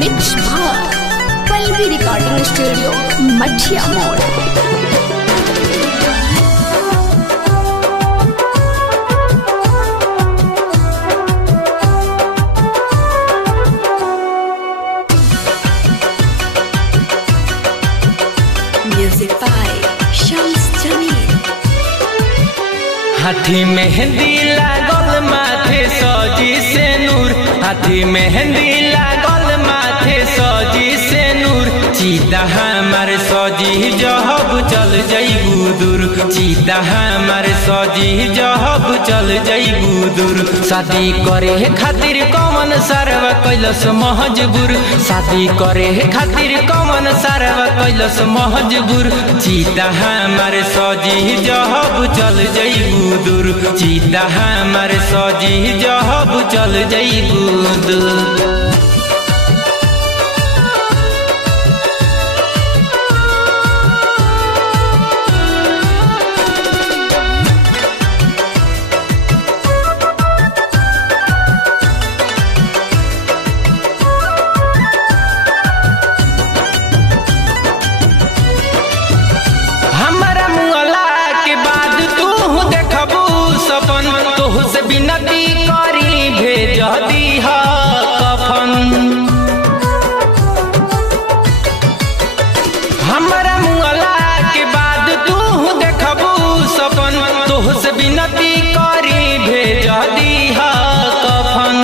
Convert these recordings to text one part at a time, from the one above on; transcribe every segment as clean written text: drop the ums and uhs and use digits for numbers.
Mix भाग Pallavi recording studio मठिया मोड़। Music by Shams Jamil। हाथी मेहंदी लागल माथे सजी से नूर, हाथी मेहंदी लागल माथे सजी से नूर। चीता हमार सजी जहब चल जइबू दूर, चीता हमार सजी जहब चल जइबू दूर। शादी करे खातिर कौन सरवा कैलस महजबूर, शादी करे खातिर कौन सरवा कैलस महजबूर। चीता हमार सजी जहब चल जइबू दूर, चीता हमार सजी जहब चल जइबू दूर। तोहसे बिनती करी भेज दीहा कफन, हमरा मुअला के बाद तू देखबू सपन। तोहसे बिनती करी भेज दीहा कफन,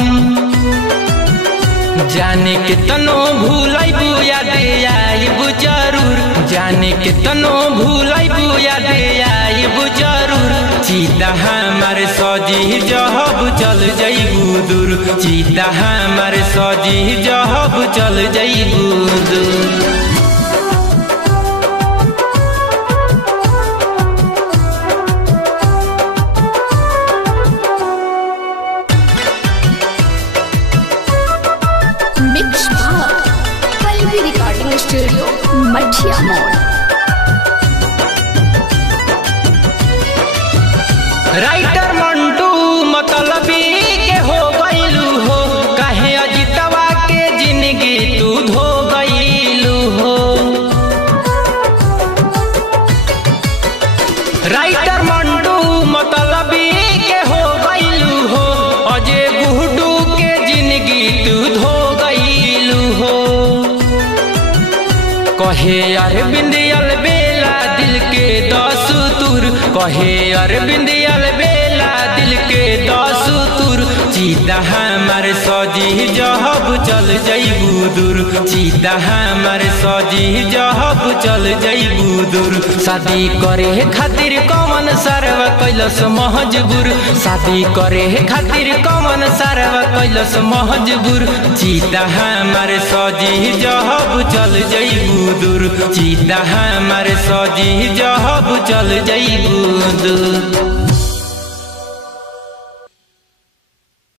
जाने के तनो भूलैबू याद आइबू जरूर, जाने के तनो भूलैबू याद आइबू जरूर। चीता हमार सजी जहब चल जइबू दूर, चीता हमार सजी जहब चल जइबू दूर। मिक्स भाग पल्लवी रिकॉर्डिंग स्टूडियो मठिया मोड़। राइटर मंटू मतलबी के हो गईलू हो, काहे अजितवा के जिंदगी तू धो गईलू हो। राइटर मंटू मतलबी के हो गईलू हो, अजय गुड्डू के जिंदगी तू धो गईलू हो। कहे अरविंद अलबेला दिल के 10 तुर, कहे अरविंद अलबेला दिल के 10 तुर। चीता हमार सजी जहब चल जइबू दूर, चीता हमार सजी जहब चल जइबू दूर। शादी करे खातिर कौन सरवा कैलस महजबूर, शादी करे खातिर कौन सरवा कैलस महजबूर। चीता हमार सजी जहब चल जइबू दूर, चीता हमार सजी जहब चल जइबू दूर।